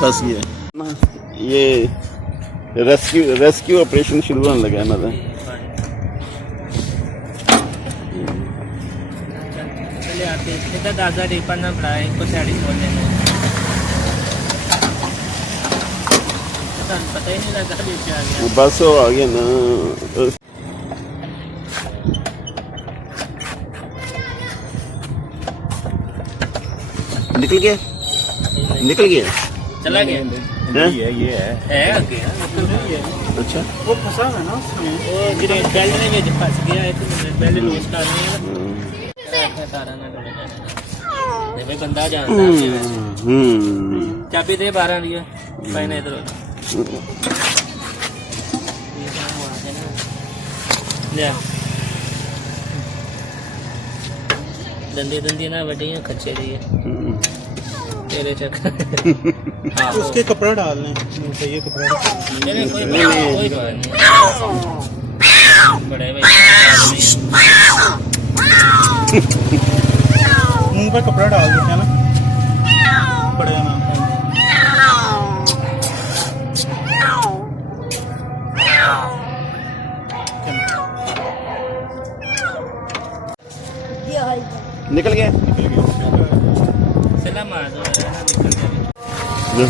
फंस गया ये रेस्क्यू ऑपरेशन शुरू होने लगा है मतलब चले आते इधर दादा रीपा ना पड़ा इनको साड़ी खोल लेना पता ही नहीं लगा बीच आ गया बस वो आ गया ना निकल गया चला गया हैं? है आगे अच्छा वो फंसा है ना उसमें वो गिरे बेल ने ਵਿੱਚ फंस गया है तो बेल लूज करनी है तारा ना नहीं बंदा जानता है चाबी दे 12 ਦੀ ਪੈਨੇ ਇਧਰ ਲੈ दंदी ना वड्डियां खच्चे दी है तेरे चक्कर उसके कपड़ा डालने चाहिए कपड़ा नहीं कोई बात नहीं बड़े भाई मुंह पे कपड़ा डाल देते हैं ना पड़ेगा ना निकल गया सलाम आ दो